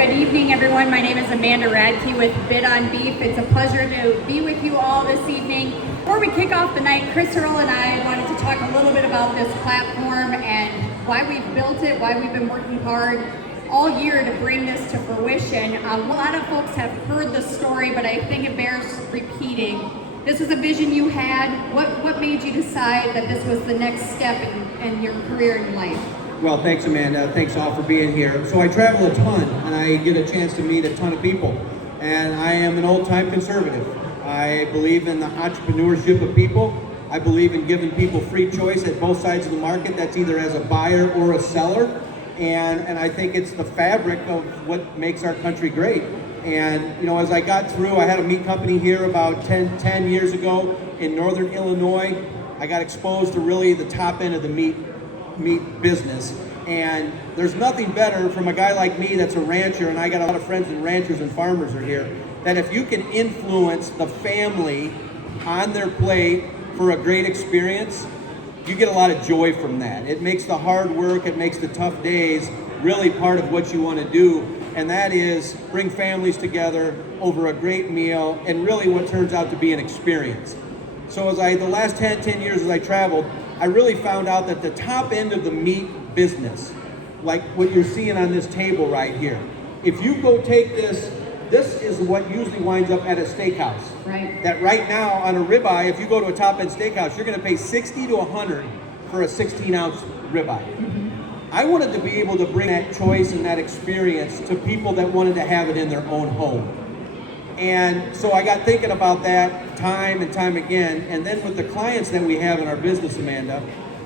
good evening, everyone. My name is Amanda Radke with Bid on Beef. It's a pleasure to be with you all this evening. Before we kick off the night, Chris, Earl, and I wanted to talk a little bit about this platform and why we've built it, why we've been working hard all year to bring this to fruition. A lot of folks have heard the story, but I think it bears repeating. This was a vision you had. What made you decide that this was the next step in your career and life? Well, thanks, Amanda. Thanks all for being here. So I travel a ton, and I get a chance to meet a ton of people. And I am an old-time conservative. I believe in the entrepreneurship of people. I believe in giving people free choice at both sides of the market. That's either as a buyer or a seller. And I think it's the fabric of what makes our country great. And, you know, as I got through, I had a meat company here about 10 years ago in northern Illinois. I got exposed to really the top end of the meat business, and there's nothing better from a guy like me that's a rancher, and I got a lot of friends and ranchers and farmers are here, that if you can influence the family on their plate for a great experience, you get a lot of joy from that. It makes the hard work, it makes the tough days really part of what you want to do, and that is bring families together over a great meal and really what turns out to be an experience. So the last 10 years as I traveled, I really found out that the top end of the meat business, like what you're seeing on this table right here, if you go take this is what usually winds up at a steakhouse. Right. That right now on a ribeye, if you go to a top end steakhouse, you're gonna pay 60 to 100 for a 16-ounce ribeye. Mm-hmm. I wanted to be able to bring that choice and that experience to people that wanted to have it in their own home. And so I got thinking about that time and time again, and then with the clients that we have in our business, Amanda,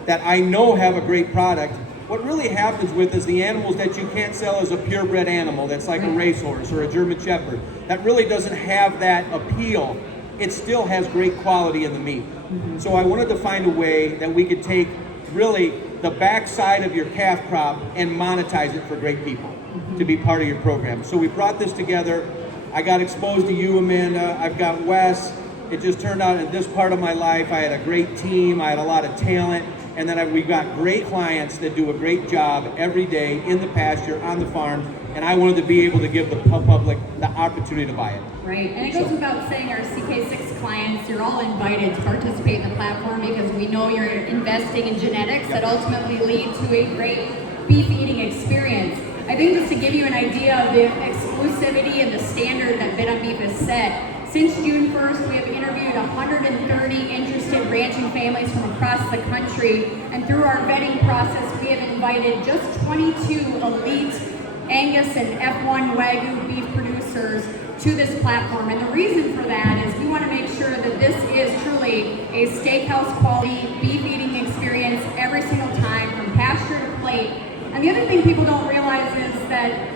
that I know have a great product, what really happens with is the animals that you can't sell as a purebred animal that's like a racehorse or a German Shepherd, that really doesn't have that appeal. It still has great quality in the meat. Mm-hmm. So I wanted to find a way that we could take really the backside of your calf crop and monetize it for great people to be part of your program. So we brought this together. I got exposed to you, Amanda. I've got Wes. It just turned out in this part of my life, I had a great team. I had a lot of talent. And then we've got great clients that do a great job every day in the pasture, on the farm. And I wanted to be able to give the public the opportunity to buy it. Right. And it goes without saying, our CK6 clients, you're all invited to participate in the platform because we know you're investing in genetics that ultimately lead to a great beef eating experience. I think just to give you an idea of the exclusivity and the standard that Bid on Beef has set, since June 1st, we have interviewed 130 interested ranching families from across the country, and through our vetting process, we have invited just 22 elite Angus and F1 Wagyu beef producers to this platform. And the reason for that is we want to make sure that this is truly a steakhouse quality beef eating experience every single time, from pasture to plate. And the other thing people don't realize is that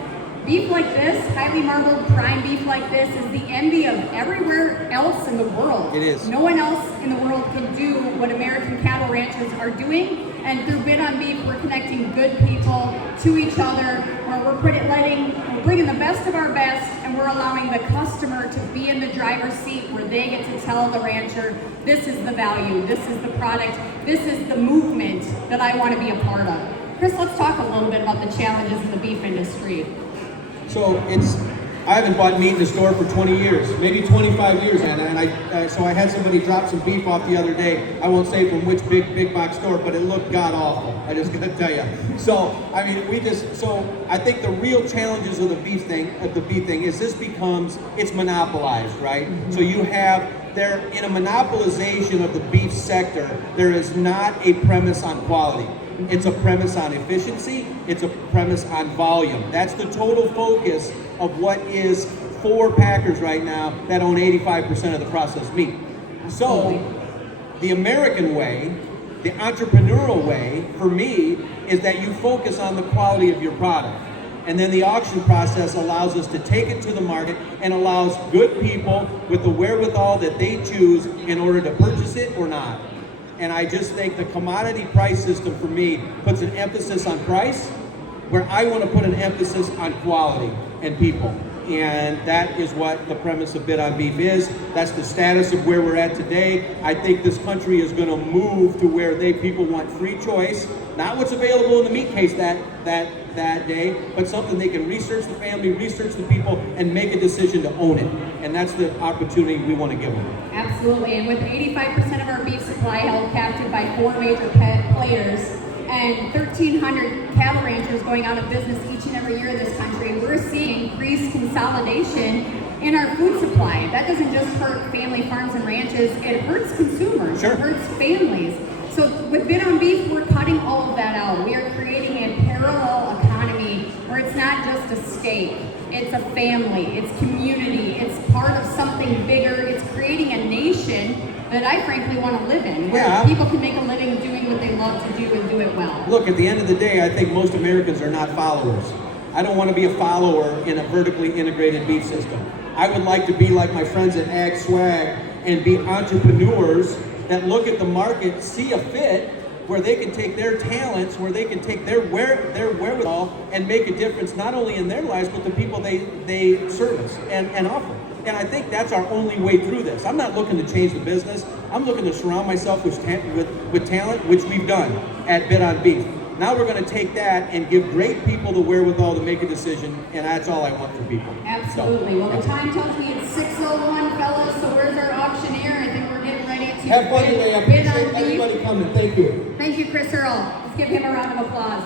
beef like this, highly marbled prime beef like this, is the envy of everywhere else in the world. It is. No one else in the world can do what American cattle ranchers are doing. And through Bid on Beef, we're connecting good people to each other, where we're bringing the best of our best, and we're allowing the customer to be in the driver's seat, where they get to tell the rancher, this is the value, this is the product, this is the movement that I want to be a part of. Chris, let's talk a little bit about the challenges in the beef industry. So I haven't bought meat in the store for 20 years, maybe 25 years, and so I had somebody drop some beef off the other day. I won't say from which big box store, but it looked god awful. I just gotta tell you. So I mean, I think the real challenges of the beef thing is it's monopolized, right? Mm-hmm. So there in a monopolization of the beef sector, there is not a premise on quality. It's a premise on efficiency. It's a premise on volume. That's the total focus of what is 4 packers right now that own 85% of the processed meat. So the American way, the entrepreneurial way for me, is that you focus on the quality of your product. And then the auction process allows us to take it to the market and allows good people with the wherewithal that they choose in order to purchase it or not. And I just think the commodity price system for me puts an emphasis on price, where I want to put an emphasis on quality and people. And that is what the premise of Bid on Beef is. That's the status of where we're at today. I think this country is going to move to where people want free choice, not what's available in the meat case that day, but something they can research the family, research the people, and make a decision to own it. And that's the opportunity we want to give them. Absolutely, and with 85% of our beef supply held captive by 4 major pet players and 1,300 cattle ranchers going out of business each and every year in this country, we're seeing increased consolidation in our food supply. That doesn't just hurt family farms and ranches, it hurts consumers, Sure. It hurts families. So with Bid on Beef, we're cutting all of that out. We are creating a parallel economy where it's not just a steak, it's a family, it's community, it's part of something bigger, it's creating a nation that I frankly want to live in, where people can make a living doing what they love to do and do it well. Look, at the end of the day, I think most Americans are not followers. I don't want to be a follower in a vertically integrated beef system. I would like to be like my friends at Ag Swag and be entrepreneurs that look at the market, see a fit where they can take their talents, where they can take their wherewithal and make a difference not only in their lives, but the people they service and offer. And I think that's our only way through this. I'm not looking to change the business. I'm looking to surround myself with talent, which we've done at Bid on Beef. Now we're going to take that and give great people the wherewithal to make a decision, and that's all I want for people. Absolutely. Well, the time tells me it's 6:01, fellas, so where's our auctioneer? I think we're getting ready to Have fun today. I bid appreciate on beef. everybody coming. Thank you. Thank you, Chris Earl. Let's give him a round of applause.